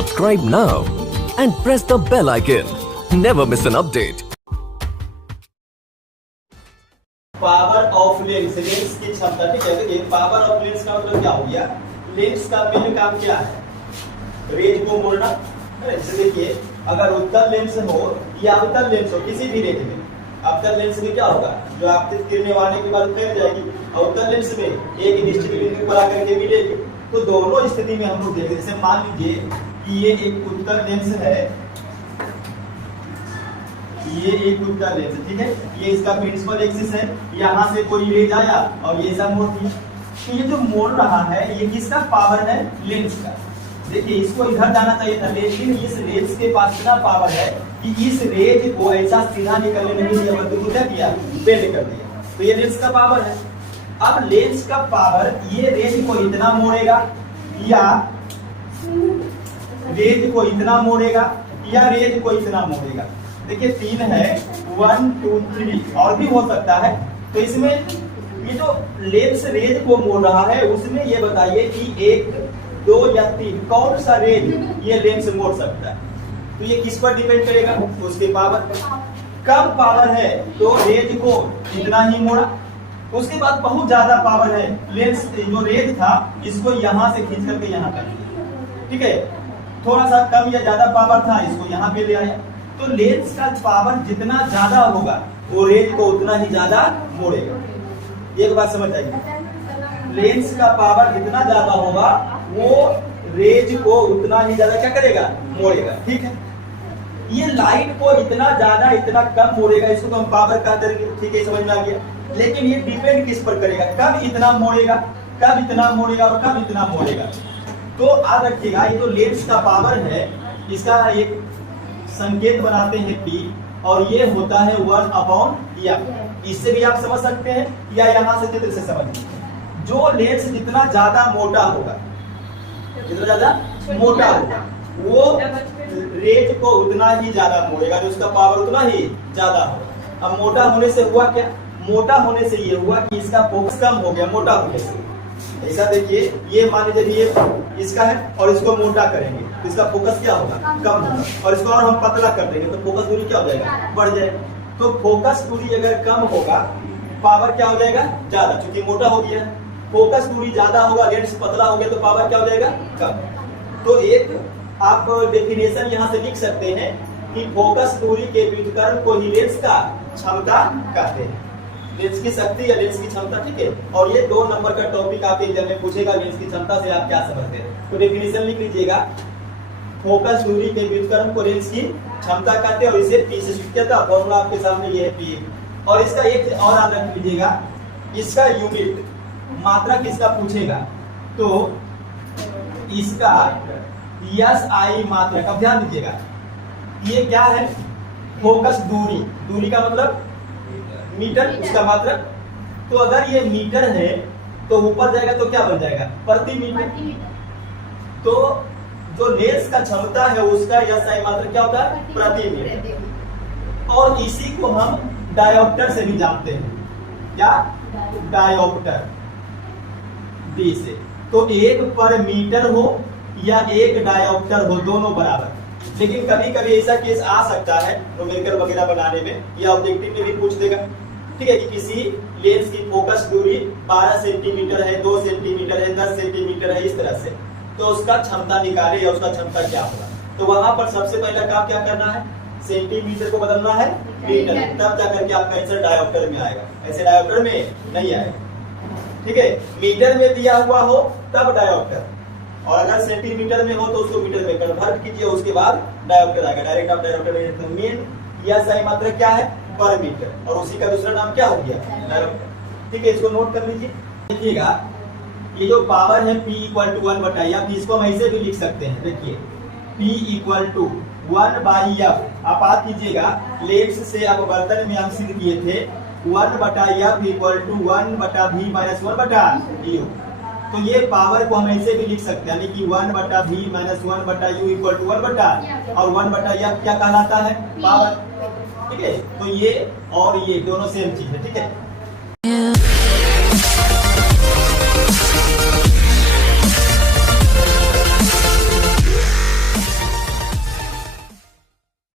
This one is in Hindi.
Subscribe now and press the bell icon. Never miss an update. Power of lens, lens की क्षमता। ठीक है, देखिए पावर ऑफ लेंस का मतलब क्या हो गया? लेंस का मेन काम क्या है? रेज को मोड़ना। जैसे देखिए, अगर उत्तल लेंस हो या अवतल लेंस हो, किसी भी रेज में अवतल लेंस में क्या होगा? जो आपके किरणें आने के बाद फैल जाएगी, और उत्तल लेंस में एक निश्चित बिंदु पर आकर के मिलेगी। तो दोनों स्थिति में हम लोग देखें, जैसे मान लीजिए कि ये एक उत्तल लेंस है, ये एक उत्तल लेंस, ठीक है, ये इसका प्रिंसिपल एक्सिस है, यहाँ से कोई रेज आया और ये सब मोड़ दिया। तो ये जो मोड़ रहा है ये किसका पावर है? लेंस का। देखिए इसको इधर जाना चाहिए था, लेकिन इस लेंस के पास इतना पावर है कि इस रेज को ऐसा सीधा निकलने नहीं दिया, बल्कि क्या किया? बेंड कर दिया। तो ये लेंस का पावर है। अब लेंस का पावर ये रेज को इतना मोड़ेगा या रेज को इतना मोड़ेगा या रेज को इतना मोड़ेगा। देखिए 3 है, 1 2 3 और भी हो सकता है। तो इसमें ये जो लेंस रेज को मोड़ रहा है उसमें ये बताइए कि 1 2 या 3 कौन सा रेज ये लेंस मोड़ सकता है? तो ये किस पर डिपेंड करेगा? उसके पावर। कम पावर है तो रेज को इतना ही मोड़ा। उसके बाद बहुत ज्यादा पावर है, लेंस जो रेज था इसको यहां से खींच करके यहां कर दिया। ठीक है, थोड़ा सा कम या ज्यादा पावर था, इसको यहां पे ले आया। तो लेंस का पावर जितना ज्यादा होगा वो रेज को उतना ही ज्यादा मोड़ेगा। एक बात समझ आइए, लेंस का पावर जितना ज्यादा होगा वो रेज को उतना ही ज्यादा क्या करेगा? मोड़ेगा। ठीक है, ये लाइट को इतना ज्यादा इतना कम मोड़ेगा, इसको तो हम पावर कहा करेंगे। ठीक है, समझ में आ गया। लेकिन ये डिपेंड किस पर करेगा? कब इतना मोड़ेगा, कब इतना मोड़ेगा और कब इतना मोड़ेगा। तो याद रखिएगा, ये जो लेंस का पावर है इसका एक संकेत बनाते हैं P, और ये होता है 1/f। इससे भी आप समझ सकते हैं या यहाँ से चित्र से समझिए। जो लेंस जितना ज्यादा मोटा होगा, जितना ज्यादा मोटा होगा वो रेज को उतना ही ज्यादा मोड़ेगा, जो उसका पावर उतना ही ज्यादा होगा। अब मोटा होने से हुआ क्या? मोटा होने से ये हुआ कि इसका फोकस कम हो गया मोटा होने से। ऐसा देखिए, ये मान लीजिए ये इसका है और इसको मोटा करेंगे तो इसका फोकस क्या होगा? कम होगा। और इसको और हम पतला कर देंगे तो फोकस दूरी क्या हो जाएगा? बढ़ जाएगा। तो फोकस दूरी अगर कम होगा, पावर क्या हो जाएगा? ज्यादा, क्योंकि मोटा हो गया। फोकस दूरी ज्यादा होगा, लेंस पतला हो गया तो पावर क्या हो जाएगा? कम। तो एक आप डेफिनेशन यहाँ से लिख सकते हैं कि फोकस दूरी के व्युत्क्रम को ही लेंस का क्षमता कहते हैं। लेंस की शक्ति या लेंस की क्षमता। ठीक है, और ये 2 नंबर का टॉपिक आपके एग्जाम में पूछेगा, लेंस की क्षमता से आप क्या समझते हैं। तो डेफिनेशन लिख लीजिएगा, फोकस दूरी के व्युत्क्रम को लेंस की क्षमता कहते हैं और इसे P से सूचित किया था। फॉर्मूला आपके सामने ये है P। और इसका एक और याद रख लीजिएगा, इसका यूनिट मात्रा किसका पूछेगा तो इसका SI मात्रक। अब ध्यान दीजिएगा, ये क्या है? फोकस दूरी, दूरी का मतलब मीटर, उसका मात्रक। तो अगर ये मीटर है तो ऊपर जाएगा तो क्या बन जाएगा? प्रति मीटर। तो जो लेंस का क्षमता है उसका SI मात्रक क्या होता है? प्रति मीटर। और इसी को हम डायोप्टर से भी जानते हैं। क्या? डायोप्टर, D से। तो 1 पर मीटर हो या 1 डायोप्टर हो, दोनों बराबर। लेकिन कभी कभी ऐसा केस आ सकता है न्यूमेरिकल वगैरह बनाने में या ऑब्जेक्टिव में भी पूछ देगा। ठीक है, कि किसी लेंस की फोकस दूरी 12 सेंटीमीटर है, 2 सेंटीमीटर है, 10 सेंटीमीटर है, इस तरह से। तो उसका क्षमता निकाले या उसका क्षमता क्या होगा। तो वहां पर सबसे पहला काम क्या करना है? सेंटीमीटर को बदलना है मीटर, तब जाकर के आपका आंसर डायोप्टर में आएगा। ऐसे डायोप्टर में नहीं आएगा। ठीक है, मीटर में दिया हुआ हो तब डायोप्टर, और अगर सेंटीमीटर में हो तो उसको मीटर में कन्वर्ट कीजिए, उसके बाद डायोप्टर आएगा। डायरेक्ट आप डायोप्टर में मेन SI मात्रक क्या है? पर मीटर, और उसी का दूसरा नाम क्या हो गया? डायोप्टर। ठीक है, इसको नोट कर लीजिए। देखिएगा, ये जो पावर है P = 1/f, इसको हम ऐसे भी लिख सकते हैं। देखिए P = 1/f। आप बात कीजिएगा, लेंस से आप बर्तन में हम सिद्ध किए थे 1/f = 1/v - 1/u। तो ये पावर को हम ऐसे भी लिख सकते हैं, यानी कि 1/v - 1/u = 1/, और 1/f क्या कहलाता है? पावर। ठीक है, तो ये और ये दोनों सेम चीज है। ठीक है,